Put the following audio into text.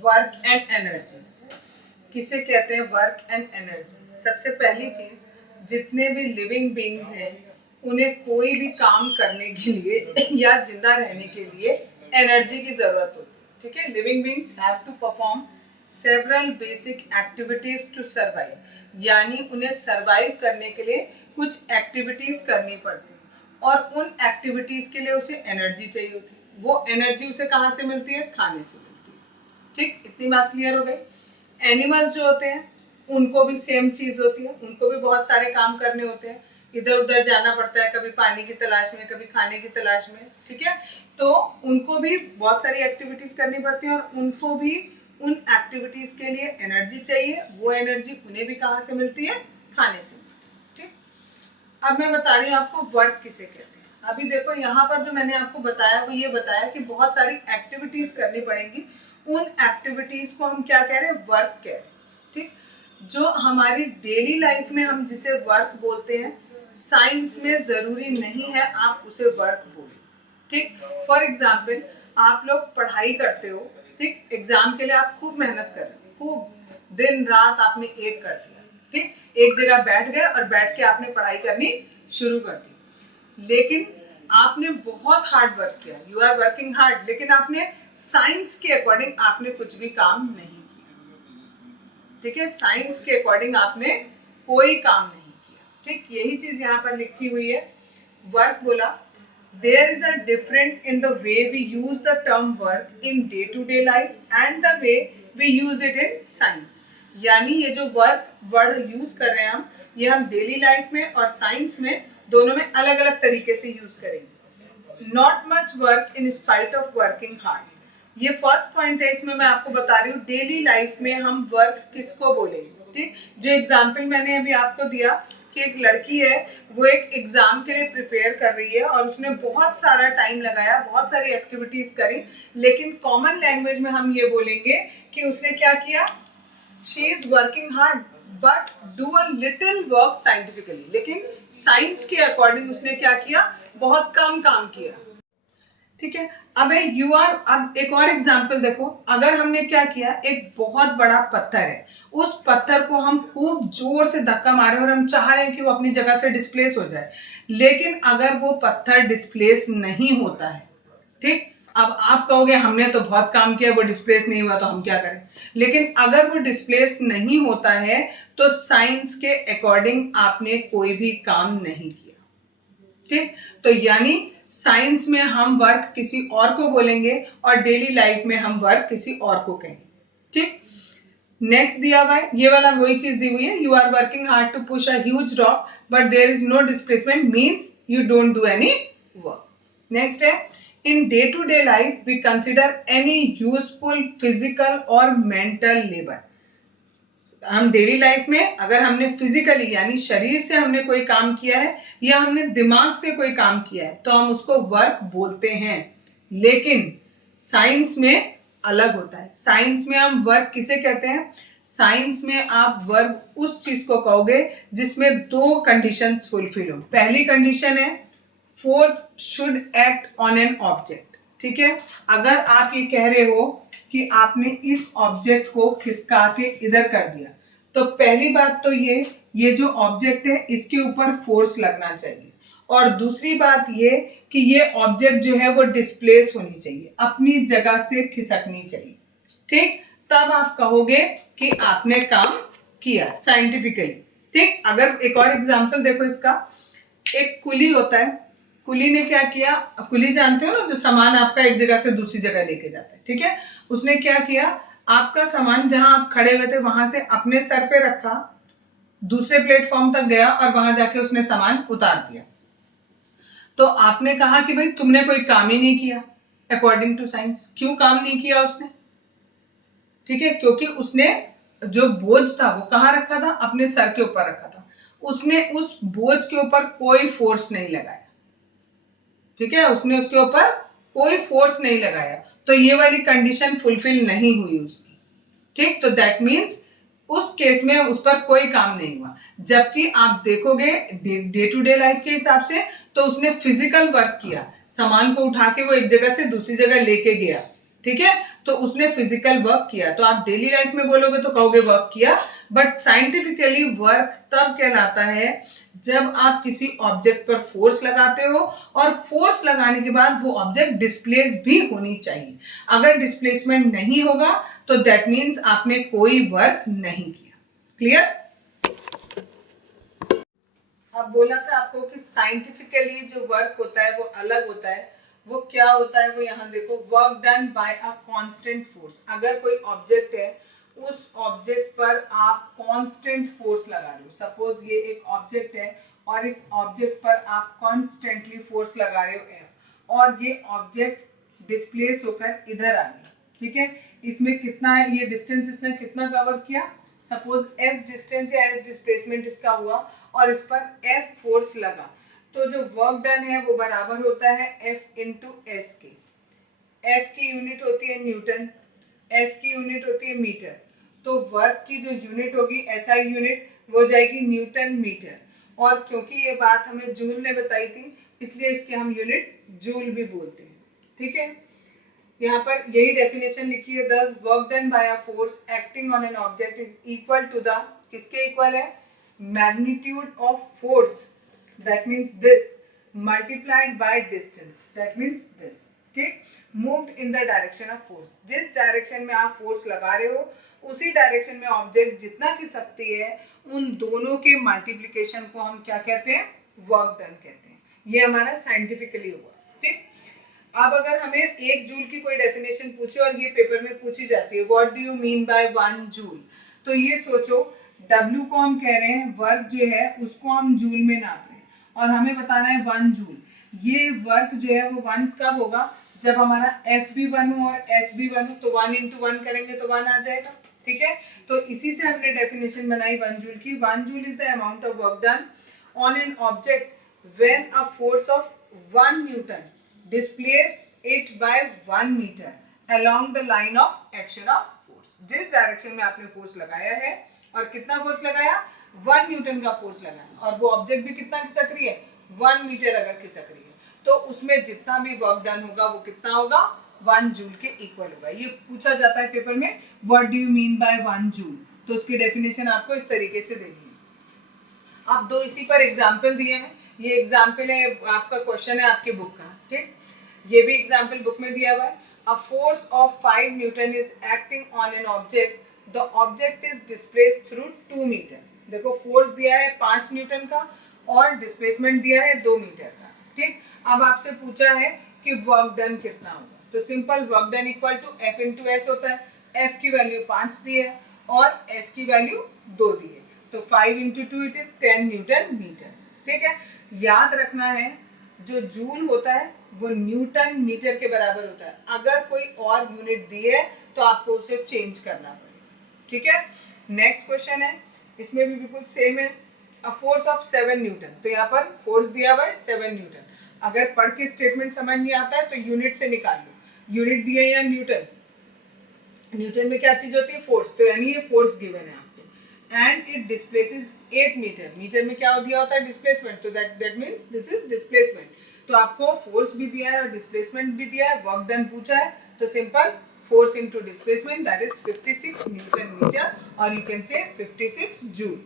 Work and energy किसे कहते हैं? Work and energy. सबसे पहली चीज, जितने भी लिविंग बीइंग्स हैं उन्हें कोई भी काम करने के लिए या जिंदा रहने के लिए एनर्जी की जरूरत होती है। ठीक है, living beings have to perform several basic activities to survive, यानी उन्हें सर्वाइव करने के लिए कुछ एक्टिविटीज करनी पड़ती है और उन एक्टिविटीज के लिए उसे एनर्जी चाहिए होती है। वो एनर्जी उसे कहाँ से मिलती है? खाने से मिलती है। ठीक, इतनी बात क्लियर हो गई। एनिमल्स जो होते हैं उनको भी सेम चीज होती है, उनको भी बहुत सारे काम करने होते हैं, इधर उधर जाना पड़ता है, कभी पानी की तलाश में, कभी खाने की तलाश में। ठीक है, तो उनको भी बहुत सारी एक्टिविटीज करनी पड़ती है और उनको भी उन एक्टिविटीज के लिए एनर्जी चाहिए। वो एनर्जी उन्हें भी कहाँ से मिलती है? खाने से। ठीक, अब मैं बता रही हूँ आपको वर्क किसे कहते हैं। अभी देखो यहाँ पर जो मैंने आपको बताया वो ये बताया कि बहुत सारी एक्टिविटीज करनी पड़ेंगी, उन एक्टिविटीज को हम क्या कह रहे हैं? वर्क कह रहे हैं। ठीक, जो हमारी डेली लाइफ में हम जिसे वर्क बोलते हैं, साइंस में जरूरी नहीं है आप उसे वर्क बोले। ठीक, फॉर एग्जाम्पल आप लोग पढ़ाई करते हो, ठीक, एग्जाम के लिए आप खूब मेहनत कर रहे हो, खूब दिन रात आपने एक कर दिया, ठीक, एक जगह बैठ गए और बैठ के आपने पढ़ाई करनी शुरू कर दी, लेकिन आपने बहुत हार्ड वर्क किया, यू आर वर्किंग हार्ड, लेकिन आपने साइंस के अकॉर्डिंग आपने कुछ भी काम नहीं किया। ठीक है, साइंस के अकॉर्डिंग आपने कोई काम नहीं किया। ठीक, यही चीज यहाँ पर लिखी हुई है। वर्क बोला, there is a different in the way we use the term work in day to day life and the way we use it in science. यानी ये जो वर्क वर्ड यूज कर रहे हैं हम, ये हम डेली लाइफ में और साइंस में दोनों में अलग अलग तरीके से यूज करेंगे। Not much work in spite of working hard, ये फर्स्ट पॉइंट है, इसमें मैं आपको बता रही हूँ डेली लाइफ में हम वर्क किसको बोलेंगे। ठीक, जो एग्जाम्पल मैंने अभी आपको दिया कि एक लड़की है, वो एक एग्जाम के लिए प्रिपेयर कर रही है और उसने बहुत सारा टाइम लगाया, बहुत सारी एक्टिविटीज करी, लेकिन कॉमन लैंग्वेज में हम ये बोलेंगे कि उसने क्या किया? She is working hard but do a little work scientifically, लेकिन साइंस के अकॉर्डिंग उसने क्या किया? बहुत कम काम किया। ठीक है, अब यू आर, अब एक और एग्जाम्पल देखो, अगर हमने क्या किया, एक बहुत बड़ा पत्थर है, उस पत्थर को हम खूब जोर से धक्का मारे और हम चाह रहे हैं कि वो अपनी जगह से डिस्प्लेस हो जाए, लेकिन अगर वो पत्थर डिस्प्लेस नहीं होता है, ठीक, अब आप कहोगे हमने तो बहुत काम किया, वो डिस्प्लेस नहीं हुआ तो हम क्या करें, लेकिन अगर वो डिस्प्लेस नहीं होता है तो साइंस के अकॉर्डिंग आपने कोई भी काम नहीं किया। ठीक, तो यानी साइंस में हम वर्क किसी और को बोलेंगे और डेली लाइफ में हम वर्क किसी और को कहेंगे। ठीक, नेक्स्ट दिया हुआ है, ये वाला वही चीज दी हुई है, you are working hard to push a huge rock but there is no displacement, means you don't do any work. Next है, in day to day life we consider any useful physical और mental labour. हम daily life में अगर हमने physically यानी शरीर से हमने कोई काम किया है या हमने दिमाग से कोई काम किया है तो हम उसको वर्क बोलते हैं, लेकिन साइंस में अलग होता है। साइंस में हम वर्क किसे कहते हैं? साइंस में आप वर्क उस चीज को कहोगे जिसमें दो कंडीशंस फुलफिल हो। पहली कंडीशन है force should act on an object. ठीक है, अगर आप ये कह रहे हो कि आपने इस ऑब्जेक्ट को खिसका के इधर कर दिया, तो पहली बात तो ये जो ऑब्जेक्ट है इसके ऊपर फोर्स लगना चाहिए, और दूसरी बात ये कि ये ऑब्जेक्ट जो है वो डिस्प्लेस होनी चाहिए, अपनी जगह से खिसकनी चाहिए। ठीक, तब आप कहोगे कि आपने काम किया साइंटिफिकली। ठीक, अगर एक और एग्जांपल देखो इसका, एक कुली होता है, कुली ने क्या किया, कुली जानते हो ना, जो सामान आपका एक जगह से दूसरी जगह लेके जाता है। ठीक है, उसने क्या किया, आपका सामान जहां आप खड़े हुए थे वहां से अपने सर पे रखा, दूसरे प्लेटफॉर्म तक गया और वहां जाके उसने सामान उतार दिया। तो आपने कहा कि भाई तुमने कोई काम ही नहीं किया अकॉर्डिंग टू साइंस। क्यों काम नहीं किया उसने? ठीक है, क्योंकि उसने जो बोझ था वो कहाँ रखा था? अपने सर के ऊपर रखा था, उसने उस बोझ के ऊपर कोई फोर्स नहीं लगाया। ठीक है, उसने उसके ऊपर कोई फोर्स नहीं लगाया, तो ये वाली कंडीशन फुलफिल नहीं हुई उसकी। ठीक, तो दैट मीन्स उस केस में उस पर कोई काम नहीं हुआ। जबकि आप देखोगे डे टू डे लाइफ के हिसाब से तो उसने फिजिकल वर्क किया, सामान को उठा के वो एक जगह से दूसरी जगह लेके गया, ठीक है, तो उसने फिजिकल वर्क किया। तो आप डेली लाइफ में बोलोगे तो कहोगे वर्क किया, बट साइंटिफिकली वर्क तब कहलाता है जब आप किसी ऑब्जेक्ट पर फोर्स लगाते हो और फोर्स लगाने के बाद वो ऑब्जेक्ट डिस्प्लेस भी होनी चाहिए। अगर डिस्प्लेसमेंट नहीं होगा तो दैट मीन्स आपने कोई वर्क नहीं किया। क्लियर? अब बोला था आपको कि साइंटिफिकली जो वर्क होता है वो अलग होता है। वो क्या होता है, वो यहाँ देखो, work done by a constant force. अगर कोई ऑब्जेक्ट है, उस ऑब्जेक्ट पर आप कांस्टेंट फोर्स लगा रहे हो। सपोज ये एक ऑब्जेक्ट है और इस ऑब्जेक्ट पर आप कॉन्स्टेंटली फोर्स लगा रहे हो F, और ये ऑब्जेक्ट डिस्प्लेस होकर इधर आ गया। ठीक है, इसमें कितना है, ये डिस्टेंस इसने कितना कवर किया, सपोज S डिस्टेंस या S डिस्प्लेसमेंट इसका हुआ और इस पर F फोर्स लगा, तो जो वर्क डन है वो बराबर होता है F इंटू एस के। F की यूनिट होती है न्यूटन, S की यूनिट होती है मीटर। तो वर्क की जो यूनिट होगी SI यूनिट, वो जाएगी न्यूटन मीटर। और क्योंकि ये बात हमें जूल ने बताई थी, इसलिए इसके हम यूनिट जूल भी बोलते हैं। ठीक है, यहाँ पर यही डेफिनेशन लिखी है, thus work done by a force acting on an object is equal to the, किसके इक्वल है, magnitude of force, that means this, multiplied by distance, that means this. ठीक, moved in the direction of force, जिस direction में आप force लगा रहे हो उसी डायरेक्शन में ऑब्जेक्ट जितना की सकती है, उन दोनों के मल्टीप्लिकेशन को हम क्या कहते हैं, वर्क डन कहते हैं। ये हमारा साइंटिफिकली हुआ। ठीक, अब अगर हमें एक जूल की कोई डेफिनेशन पूछे और ये पेपर में पूछी जाती है, what do you mean by 1 joule, तो ये सोचो W को हम कह रहे हैं, वर्क जो है उसको हम जूल में नाप रहे हैं और हमें बताना है 1 जूल। ये वर्क जो है वो 1 कब होगा, जब हमारा F भी 1 हो और S भी 1 हो, तो 1 इंटू 1 करेंगे तो 1 आ जाएगा। ठीक है, तो इसी से हमने डेफिनेशन बनाई 1 जूल की। 1 joule is the amount of work done on an object when a force of 1 Newton displace it by 1 meter along the line of action of force। जिस डायरेक्शन में आपने फोर्स लगाया है, और कितना फोर्स लगाया, 1 न्यूटन का फोर्स लगाया, और वो ऑब्जेक्ट भी कितना खिसक रही है, 1 मीटर अगर खिसक रही है, तो उसमें जितना भी वर्क डन होगा वो कितना होगा, 1 जूल के इक्वल होगा। ये पूछा जाता है पेपर में, what do you mean by 1 joule, तो उसकी डेफिनेशन आपको इस तरीके से देनी है। अब दो इसी पर एग्जाम्पल दिए हैं, ये एग्जाम्पल है, आपका क्वेश्चन है आपके बुक का। ठीक, ये भी एग्जाम्पल बुक में दिया हुआ है। A force of 5 newton is acting on an object, the object is displaced through 2 metre. देखो फोर्स दिया है 5 न्यूटन का और डिस्प्लेसमेंट दिया है 2 मीटर का। ठीक, अब आपसे पूछा है कि वर्क डन कितना होगा, तो simple work done equal to F into S होता है। F की वैल्यू 5 दी है और S की वैल्यू 2 दी है, तो 5 into 2 it is 10 newton metre. ठीक है, याद रखना है जो जूल होता है वो न्यूटन मीटर के बराबर होता है। अगर कोई और यूनिट दी है तो आपको उसे चेंज करना पड़ेगा। ठीक है, नेक्स्ट क्वेश्चन है, इसमें भी बिल्कुल सेम है। अ फोर्स ऑफ 7 न्यूटन, तो यहाँ पर फोर्स दिया हुआ है 7 न्यूटन। अगर पढ़ के स्टेटमेंट समझ नहीं आता है तो यूनिट से निकाल लो, यूनिट दिया है या न्यूटन, न्यूटन में क्या चीज होती है, फोर्स, तो यानी ये फोर्स गिवन है आपको। And it displaces 8 metre, metre में क्या दिया होता है, डिस्प्लेसमेंट, तो that means this is displacement. तो आपको फोर्स भी दिया है और डिस्प्लेसमेंट भी दिया है, वर्क डन पूछा है, तो simple force into displacement, that is 56 newton metre, और यू कैन से 56 जूल।